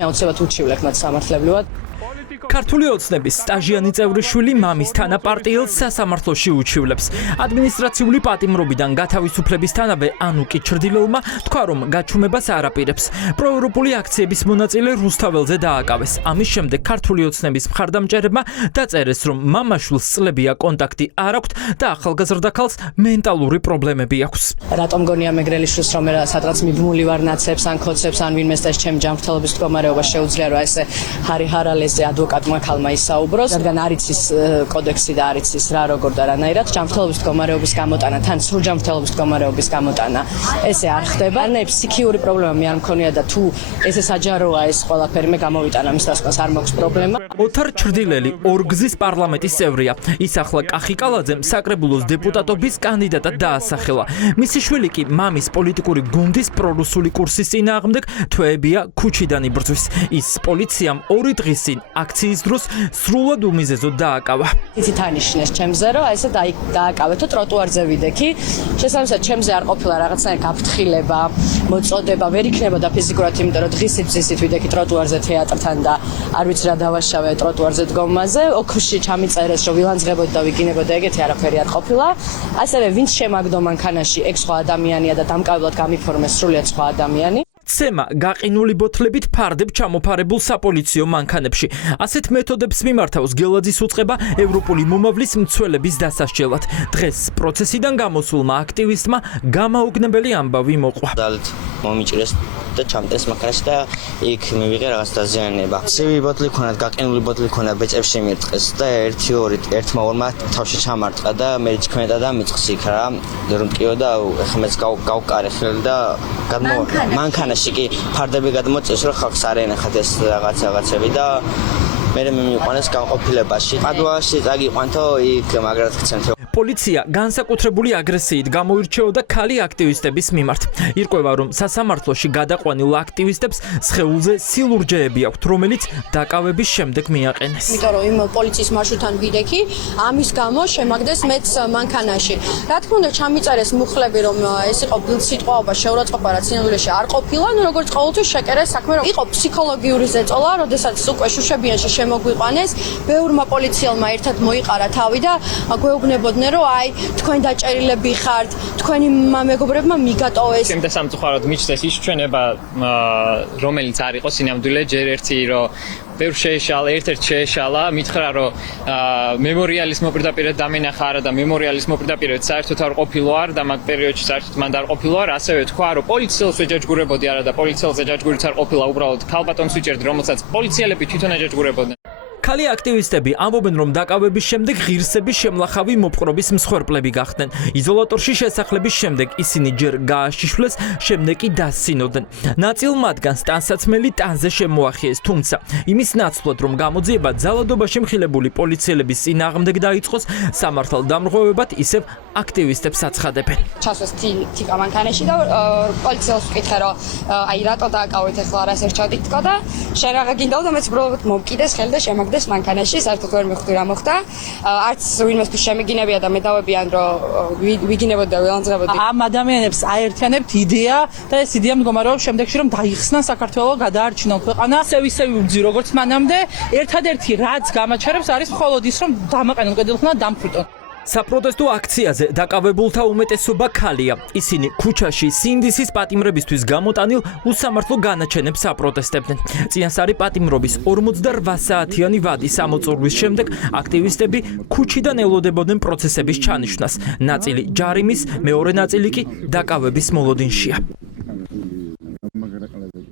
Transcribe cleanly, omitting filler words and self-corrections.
აუცილებლად უჩივლებ მათ სამართლებრივად. ქართული ოცნების სტაჟიანი წევრი-შვილი მამის თანაპარტიელს სასამართლოში უჩივლებს. ადმინისტრაციული პატიმრობიდან გათავისუფლებისთანავე ანუკი ჩრდილელმა თქვა, რომ გაჩუმებას არ აპირებს. პროევროპული აქციების მონაწილე რუსთაველზე დააკავეს. ამის შემდეგ ქართული ოცნების მხარდამჭერებმა დაწერეს, რომ მამაშვილს წლებია კონტაქტი არ აქვთ და ახალგაზრდა ქალს მენტალური პრობლემები აქვს. რატომ გონია მეგრელიშვილს რომ სადღაც მიბმული ვარ ნაცებს ან ქოცებს ან ვინმეს და ჩემ ჯანმრთელობის მდგომარეობა შეუძლია რომ ესე ჰარი ჰარალეზე ადვოკატმა ქალმა ისაუბროს, რადგან არის ის კოდექსი და არის ის რა როგორ და რანაირად ჯანმრთელობის მდგომარეობის გამოტანა, თან სრულ ჯანმრთელობის მდგომარეობის გამოტანა ესე არ ხდება. ნე ფსიქიური პრობლემა მე არ მქონია და თუ ესე საჯაროა ეს ყველაფერი მე გამოვიტანა მის დასკვას არ მაქვს პრობლემა. ოთარ ჩრდილელი ორგზის პარლამენტის წევრია. ის ახლა კახიკალაძემ საკრებულოს დეპუტატობის კანდიდატად დაასახელა. მისი შვილი კი მამის პოლიტიკური გუნდის პრორუსული კურსის წინააღმდეგ თვეებია ქუჩიდან იბრძვის. ის პოლიციამ 2 დღის წინ აქციის დროს სრულად უმიზეზოდ დააკავა. იცით ანიშნეს ჩემზე რომ ესე დააკავეთო ტროტუარზე ვიდექი. შესაბამისად ჩემზე არ ყოფილა რაღაცნაირი გაფრთხილება, მოწოდება, ვერ იქნებოდა ფიზიკურად, იმიტომ რომ დღისით წისით ვიდექი ტროტუარზე თეატრთან და არ ვიცი რა დავაშავე ტროტუარზე დგომაზე. ოქროში ჩამიწერეს რომ ვილანძღებოდი და ვიგინებოდი, ეგეთი არაფერი არ ყოფილა. ასევე ვინც შემაგდო მანქანაში, ეგ სხვა ადამიანია და დამკავებლად გამიფორმეს სრულიად სხვა ადამიანი. ცემა გაყინული ბოთლებით ფარდებ ჩამოფარებულ საპოლიციო მანქანებში. ასეთ მეთოდებს მიმართავს გელაძის უწყება ევროპული მომავლის მცველების დასასჯელად. დღეს პროცესიდან გამოსულმა აქტივისტმა გამაოგნებელი ამბავი მოყვა. მომიჭრეს და ჩამტერეს მანქანაში და იქ მივიღე რაღაც დაზიანება. ცივი ბოთლი ქონათ, გაყინული ბოთლი ქონათ, ბეჭებში მირტყეს და 1-2-1-2-მა თავში ჩამარტყა და მე ჩქმედა და მიწყს იქ რა. რომ კიო და ხმეც გავკარე ხელი და მანქანაში კი ფარდები გადმოწეს რომ ხალხს არ ენახათ ეს რაღაცები და მე მიმიყვანეს განყოფილებაში. პადუაში წაგიყვანთო იქ მაგრად ხცენთო. პოლიცია განსაკუთრებული აგრესიით გამოირჩეოდა ქალი აქტივისტების მიმართ. ირკვევა, რომ სასამართლოში გადაყვანილ აქტივისტებს სხეულზე სილურჯეები აქვთ, რომელიც დაკავების შემდეგ მიაყენეს. იმიტომ რომ იმ პოლიციის მარშრუტთან ვიდექი, ამის გამო შემაგდეს მეც მანქანაში. რა თქმა უნდა, ჩამიწერეს მუხლები, რომ ეს იყო ბილდსიტყვაობა, შეურაცხყოფა, რაც სინამდვილეში არ ყოფილა, ნუ როგორც ყოველთვის შეკერეს საქმე, რომ იყო ფსიქოლოგიური ზეწოლა, როდესაც უკვე შუშებიანში შემოგვიყვანეს, ბევრმა პოლიციელმა ერთად მოიყარა თავი და გვეუბნებოდნენ რომ აი თქვენ დაჭერილები ხართ, თქვენი მეგობრებმა მიგატოვეს. ჩემ და სამწუხაროდ მიჩნდეს ის ჩვენება, რომელიც არ იყო სინამდვილე, ჯერ ერთი რომ ბევრ შეეშალა, ერთ-ერთ შეეშალა, მითხრა რომ მემორიალის მოპირდაპირედ დამენახა არა და მემორიალის მოპირდაპირედ საერთოდ არ ყოფილო არ და მაგ პერიოდში საერთოდ მან არ ყოფილო არ, ასევე თქვა რომ პოლიციელს ეჯაჯგურებოდი არა და პოლიციელს ეჯაჯგურიც არ ყოფილა, უბრალოდ ქალბატონს ვიჭერდი, რომელსაც პოლიციელები თვითონ ეჯაჯგურებოდნენ. ქალი აქტივისტები ამბობენ, რომ დაკავების შემდეგ ღირსების შემლახავი მოპყრობის მსხვერპლები გახდნენ. იზოლატორში შესახლების შემდეგ ისინი ჯერ გააშიშვლეს, შემდეგ კი დასცინოდნენ. ნაწილ მათგანს ტანსაცმელი ტანზე შემოახიეს, თუმცა იმის ნაცვლად, რომ გამოძიება ძალადობაში მხილებული პოლიციელების წინააღმდეგ დაიწყოს, სამართალდამრღვევებად ისევ აქტივისტებს აცხადებენ. ჩასვეს თიკა მანქანაში და პოლიციელს ვკითხე რომ აი რატო დააკავეთ ახლა რას ერჩავდით თქო და შენ რაღა გინდაო და მეც უბრალოდ მომკიდეს ხელი და შემაგდეს მანქანაში, საერთოდ ვერ მივხვდი რა მოხდა. არც ვინმესთვის შემეგინებია და მე დავებიან რომ ვიგინებოდი და ველანძღებოდი. ამ ადამიანებს აერთიანებთ იდეა და ეს იდეა მდგომარეობს შემდეგში რომ დაიხსნან საქართველოს, გადაარჩინონ ქვეყანა. ისევ უბძი როგორც მანამდე, ერთადერთი რაც გამაჩერებს არის მხოლოდ ის რომ დამაყენონ კედელთან და დამფრიტონ. საპროტესტო აქციაზე დაკავებულთა უმეტესობა ქალია. ისინი ქუჩაში სინდისის პატიმრებისთვის გამოტანილ უსამართლო განაჩენებს აპროტესტებდნენ. წინასწარი პატიმრობის 48 საათიანი ვადის ამოწურვის შემდეგ აქტივისტები ქუჩიდან ელოდებოდნენ პროცესების ჩანიშვნას. ნაწილი ჯარიმის, მეორე ნაწილი კი დაკავების მოლოდინშია.